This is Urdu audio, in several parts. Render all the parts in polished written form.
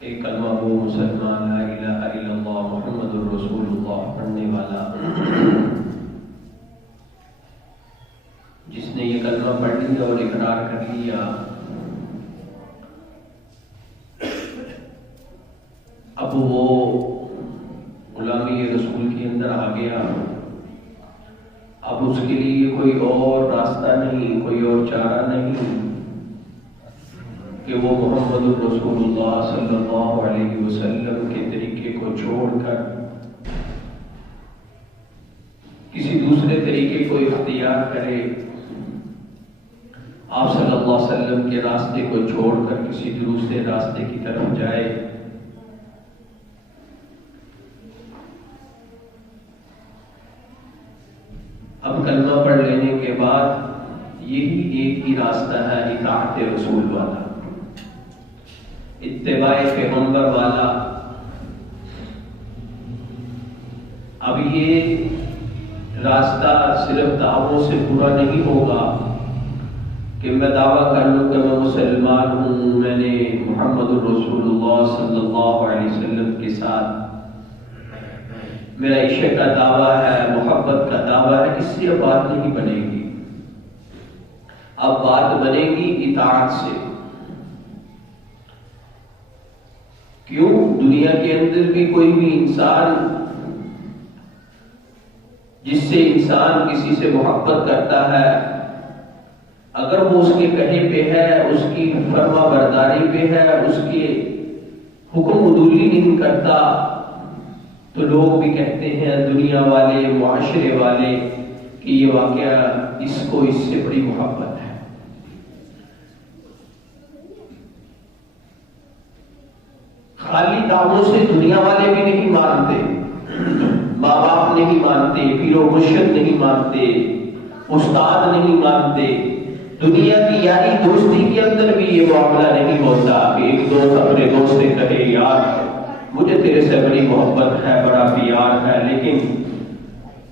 ایک کلمہ گو مسلمان لا الہ الا اللہ محمد الرسول اللہ پڑھنے والا جس نے یہ کلمہ پڑھ لیا اور اقرار کر لیا، اب وہ غلامی رسول کے اندر آ گیا۔ اب اس کے لیے کوئی اور راستہ نہیں، کوئی اور چارہ نہیں کہ وہ محمد الرسول اللہ صلی اللہ علیہ وسلم کے طریقے کو چھوڑ کر کسی دوسرے طریقے کو اختیار کرے، آپ صلی اللہ علیہ وسلم کے راستے کو چھوڑ کر کسی دوسرے راستے کی طرف جائے۔ اب کلمہ پڑھ لینے کے بعد یہی ایک ہی راستہ ہے اطاعت رسول والا، اتباع پیغمبر والا۔ اب یہ راستہ صرف دعووں سے پورا نہیں ہوگا کہ میں دعویٰ کر لوں کہ میں مسلمان ہوں، میں نے محمد الرسول اللہ صلی اللہ علیہ وسلم کے ساتھ میرا عشق کا دعویٰ ہے، محبت کا دعویٰ ہے۔ اس سے اب بات نہیں بنے گی، اب بات بنے گی اطاعت سے۔ کیوں؟ دنیا کے اندر بھی کوئی بھی انسان جس سے انسان کسی سے محبت کرتا ہے، اگر وہ اس کے کہے پہ ہے، اس کی فرما برداری پہ ہے، اس کے حکم عدولی نہیں کرتا، تو لوگ بھی کہتے ہیں، دنیا والے، معاشرے والے، کہ یہ واقعہ اس کو اس سے بڑی محبت ہے۔ خالی دعووں سے دنیا والے بھی نہیں مانتے، ماں باپ نہیں مانتے، پیر و مرشد نہیں مانتے، استاد نہیں مانتے۔ دنیا کی یاری دوستی کے اندر بھی یہ معاملہ نہیں ہوتا کہ ایک دوست اپنے دوست سے کہے، یار مجھے تیرے سے بڑی محبت ہے، بڑا پیار ہے، لیکن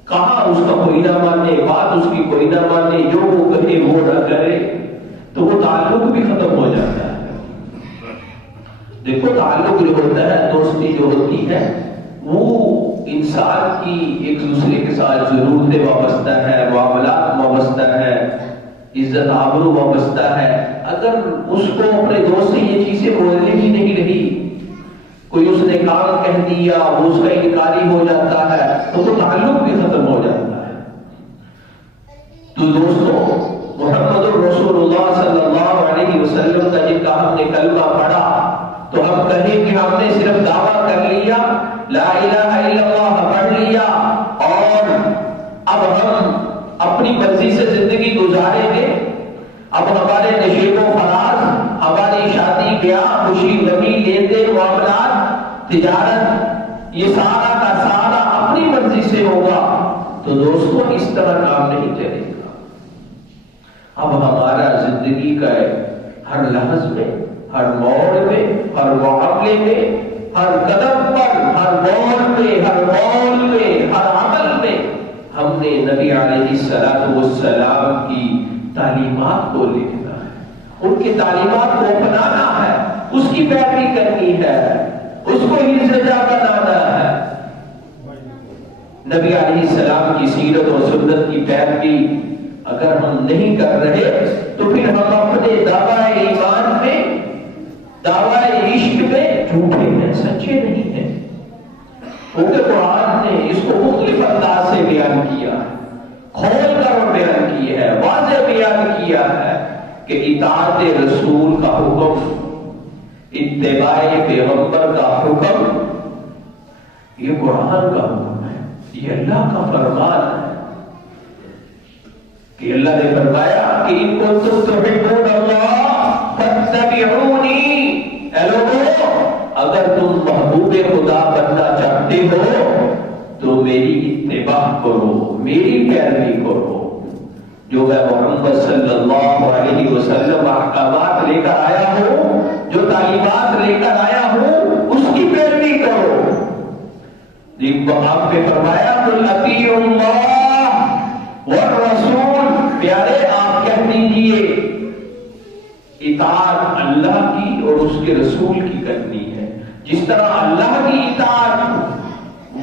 کہاں اس کا کوئی نہ مانے، بات اس کی کوئی نہ مانے، جو وہ کہے وہ نہ کرے، تو وہ تعلق بھی ختم ہو جاتا ہے۔ دیکھو، تعلق جو ہوتا ہے، دوستی جو ہوتی ہے، وہ انسان کی ایک دوسرے کے ساتھ ضرورتیں وابستہ ہے، معاملات وابستہ ہے، عزت آبرو وابستہ ہے۔ اگر اس کو اپنے دوست سے یہ چیزیں بولنے ہی نہیں رہی، کوئی اس نے کام کہہ دیا، وہ اس کا انکاری ہو جاتا ہے، تو وہ تعلق بھی ختم ہو جاتا ہے۔ تو دوستو، محمد الرسول اللہ صلی اللہ علیہ وسلم کا جن کا ہم نے کلمہ پڑھا، تو ہم کہیں کہ ہم نے صرف دعویٰ کر لیا، لا الہ الا اللہ پڑھ لیا، اور اب ہم اپنی مرضی سے زندگی گزاریں گے۔ اب ہمارے نشیب و فراز، ہماری شادی، بیاہ، خوشی، غمی، لین دین، معاملات، تجارت، یہ سارا کا سارا اپنی مرضی سے ہوگا، تو دوستوں اس طرح کام نہیں چلے گا۔ اب ہمارا زندگی کا ہر لحظ میں، ہر موڑ میں، ہر معاملے میں، ہر قدم پر، ہر موڑ میں، ہر قول میں، ہر عمل میں ہم نے نبی علیہ السلام کی تعلیمات کو لکھنا ہے، ان کی تعلیمات کو اپنانا ہے، اس کی پیروی کرنی ہے، اس کو الزجا بنانا ہے۔ نبی علیہ السلام کی سیرت و سنت کی پیروی اگر ہم نہیں کر رہے، تو پھر ہم اپنے دعویٰ ایمان میں، دعویٰ عشق میں جھوٹے ہیں، سچے نہیں ہیں۔ کیونکہ قرآن نے اس کو مختلف انداز سے بیان کیا ہے، کھول کر بیان کی ہے، واضح بیان کیا ہے کہ اطاعت رسول کا حکم، اتباع پیغمبر کا حکم، یہ قرآن کا حکم ہے، یہ اللہ کا فرمان ہے کہ اللہ نے فرمایا کہ ان کنتم تحبون اللہ فاتبعونی، اے لوگوں اگر تم محبوب خدا بننا چاہتے ہو تو میری اتباع کرو، میری پیروی کرو۔ جو میں محمد صلی اللہ علیہ وسلم احکامات لے کر آیا ہوں، جو تعلیمات لے کر آیا ہوں، اس کی پیروی کرو۔ ایک مقام پہ فرمایا قل اطیعوا اللہ والرسول، پیارے آپ کہہ دیجئے اطاعت اللہ کی اور اس کے رسول کی کرنی ہے۔ جس طرح اللہ کی اطاعت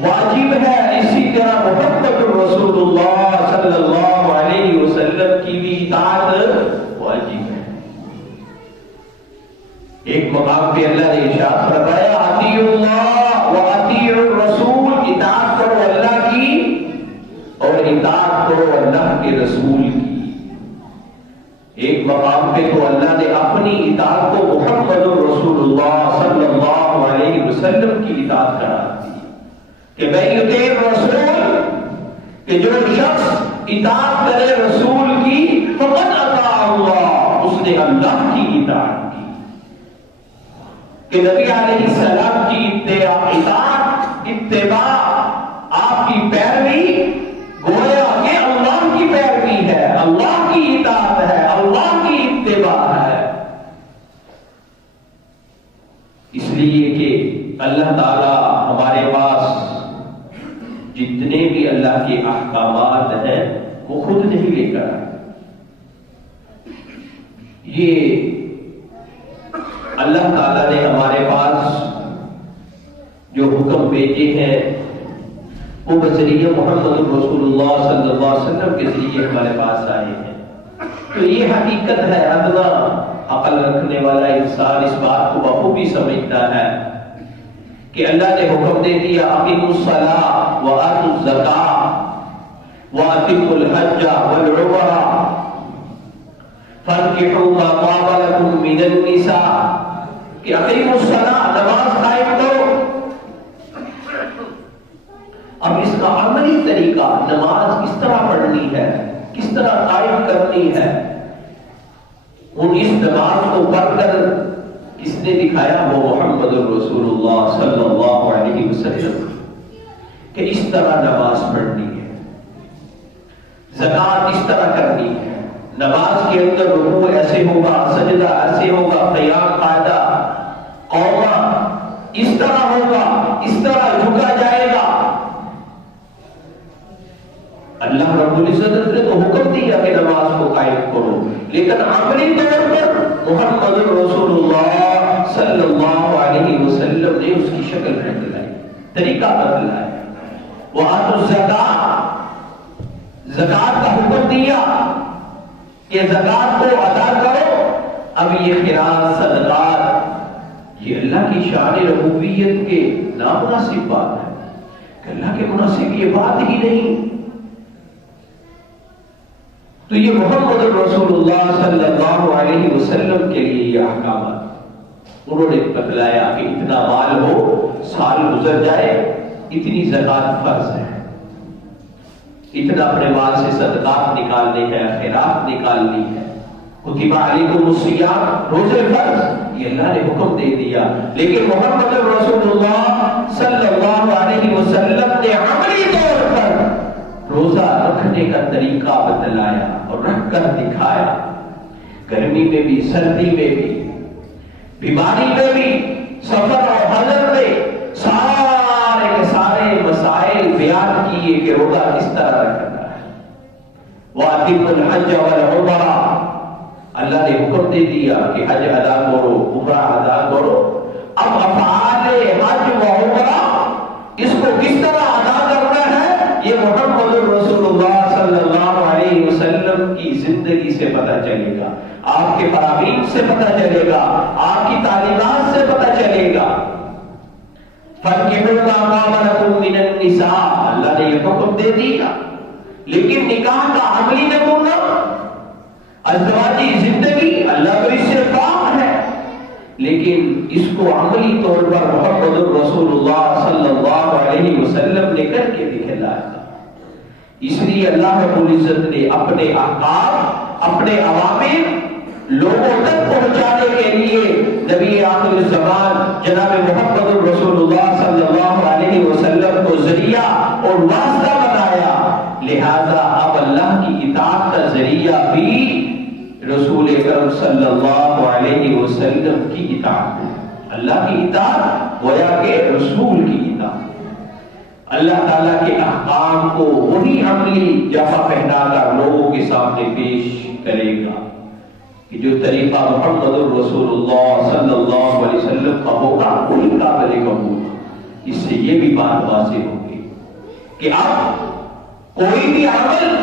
واجب ہے، اسی طرح محمد رسول اللہ صلی اللہ علیہ وسلم کی بھی اطاعت واجب ہے۔ ایک مقام پہ اللہ نے ارشاد فرمایا اطیعوا اللہ و اطیعوا الرسول، اطاعت کرو اللہ کی اور اطاعت کرو اللہ کے رسول کی۔ ایک مقام پہ تو اللہ نے اپنی اطاعت کو محمد رسول اللہ صلی اللہ علیہ وسلم کی اطاعت قرار دی کہ میں یطیع الرسول، کہ جو شخص اطاعت کرے رسول کی فقد اطاع اللہ، اس نے اللہ کی اطاعت کی۔ کہ نبی علیہ السلام کی اطاعت، اتباع، آپ کی پیروی گویا کہ اللہ کی پیروی ہے، اللہ کی اطاعت ہے، اللہ کی اتباع ہے۔ اس لیے کہ اللہ تعالی ہمارے پاس جتنے بھی اللہ کے احکامات ہیں وہ خود نہیں لے کر آئے، یہ اللہ تعالیٰ نے ہمارے پاس جو حکم بھیجے ہیں وہ بذریعہ محمد رسول اللہ صلی اللہ علیہ وسلم کے ذریعے ہمارے پاس آئے ہیں۔ تو یہ حقیقت ہے، ادنا عقل رکھنے والا انسان اس بات کو بخوبی سمجھتا ہے کہ اللہ نے حکم دے دیا اقیموا الصلاۃ وآتوا الزکاۃ واتموا الحج والعمرہ فانکحوا ما طاب لکم من النساء، کہ اقیموا الصلاۃ، نماز قائم کرو۔ اب اس کا عملی طریقہ، نماز کس طرح پڑھنی ہے، کس طرح قائم کرنی ہے، اس نماز کو پڑھ کر کس نے دکھایا؟ وہ محمد رسول اللہ صلی اللہ علیہ وسلم، کہ اس طرح نماز پڑھنی ہے، زکوٰۃ اس طرح کرنی ہے، نماز کے اندر رکوع ایسے ہوگا، سجدہ ایسے ہوگا، قیام قاعدہ قوما اس طرح ہوگا، اس طرح جھکا جائے گا۔ اللہ رب العزت نے تو حکم دیا کہ نماز کو قائم کرو، لیکن عملی طور پر محمد رسول اللہ صلی اللہ علیہ وسلم نے اس کی شکل بدلائی، طریقہ بدلایا۔ وآتوا الزکاۃ، زکوٰۃ کا حکم دیا کہ زکوٰۃ کو ادا کرو۔ اب یہ خیرات، صدقات، یہ اللہ کی شان ربوبیت کے نامناسب بات ہے کہ اللہ کے مناسب یہ بات ہی نہیں۔ تو یہ محمد رسول اللہ صلی اللہ علیہ وسلم کے لیے یہ احکامات انہوں نے بتلایا کہ اتنا مال ہو، سال گزر جائے، اتنی زکوٰۃ فرض ہے، اتنا اپنے مال سے صدقات نکالنے ہیں، خیرات نکالنی ہے۔ کتب علیکم الصیام، روزے فرض، یہ اللہ نے حکم دے دیا، لیکن محمد رسول اللہ صلی اللہ علیہ وسلم نے عملی طور پر روزہ رکھنے کا طریقہ بتلایا اور رکھ کر دکھایا۔ گرمی میں بھی، سردی میں بھی، بیماری میں بھی، سفر اور حضر میں، سارے کے سارے مسائل بیان کیے کہ روزہ کس طرح رکھنا ہے۔ وَأَتِمُّوا الْحَجَّ وَالْعُمْرَةَ، اللہ نے حکم دے دیا کہ حج ادا کرو، عمرہ ادا کرو۔ اب افعال حج و عمرہ اس کو کس طرح ادا کرنا ہے، یہ محمد رسول اللہ صلی اللہ علیہ وسلم کی زندگی سے پتہ چلے گا، آپ کے فرامین سے پتہ چلے گا، آپ کی تعلیمات سے پتہ چلے گا۔ فَانكِحُوا مَا طَابَ لَكُم مِّنَ النِّسَاءِ، اللہ نے یہ حکم دے دیا، لیکن نکاح کا عملی نمونہ، ازدواجی زندگی، اللہ تو اس سے پاک ہے، لیکن اس کو عملی طور پر محمد رسول اللہ صلی اللہ علیہ وسلم نے کر کے دکھلایا۔ اس لیے اللہ رب العزت نے اپنے احکام، اپنے اوامر لوگوں تک پہنچانے کے لیے نبی آخر الزمان جناب محمد رسول اللہ صلی اللہ علیہ وسلم کو ذریعہ اور واسطہ بنایا، لہذا اب اللہ کی اطاعت کا ذریعہ بھی رسول اکرم صلی اللہ علیہ وسلم کی اطاعت ہے۔ اللہ کی اطاعت گویا کہ رسول کی اطاعت، اللہ تعالیٰ کے احکام کو وہی عملی جفا پہنا کر لوگوں کے سامنے پیش کرے گا۔ کہ جو طریقہ محمد الرسول اللہ صلی اللہ علیہ وسلم کا ہوگا وہی قابل قبول. اس سے یہ بھی بات واضح ہوگی کہ اب کوئی بھی عمل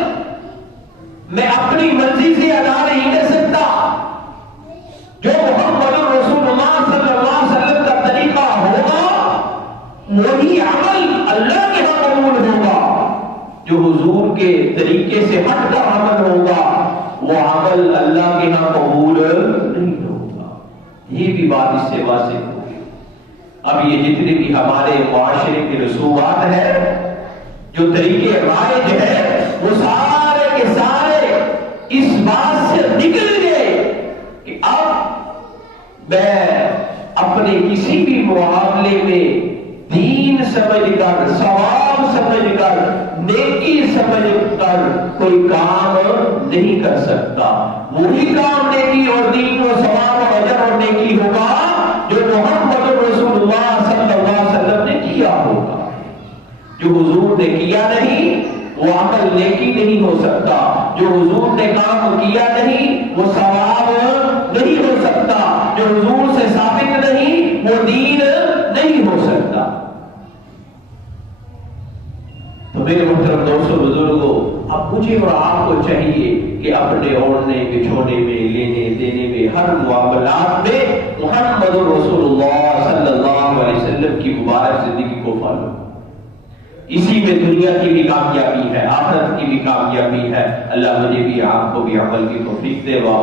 میں اپنی مرضی سے ادا نہیں کر سکتا. جو محمد الرسول اللہ صلی اللہ علیہ وسلم کا طریقہ ہوگا وہی عمل اللہ کے ہاں قبول ہوگا. جو حضور کے طریقے سے ہٹ کر عمل ہوگا وہ عمل اللہ کے ہاں قبول نہیں ہوگا. یہ بھی بات اس سے واضح ہوگی. اب یہ جتنے بھی ہمارے معاشرے کے رسومات ہیں جو طریقے رائج ہیں وہ سارے کے سارے اس بات سے نکل گئے کہ اب میں اپنے کسی بھی معاملے میں دین سمجھ کر ثواب سمجھ کر نیکی سمجھ کر کوئی کام نہیں کر سکتا. وہی کام نیکی اور دین و ثواب اور اجر اور نیکی ہوگا جو محمد رسول اللہ صلی اللہ علیہ وسلم نے کیا ہوگا. جو حضور نے کیا نہیں وہ عمل نیکی نہیں ہو سکتا. جو حضور نے کام کیا نہیں وہ ثواب نہیں ہو سکتا. جو حضور سے ثابت نہیں وہ دین نہیں ہو سکتا. تو میرے محترم دوستوں بزرگوں اب مجھے اور آپ کو چاہیے کہ اپنے اوڑھنے بچھونے میں لینے دینے میں ہر معاملات میں محمد رسول اللہ صلی اللہ علیہ وسلم کی مبارک زندگی کو فالو. اسی میں دنیا کی بھی کامیابی ہے آخرت کی بھی کامیابی ہے. اللہ مجھے بھی آپ کو بھی عمل کی توفیق دے. واہ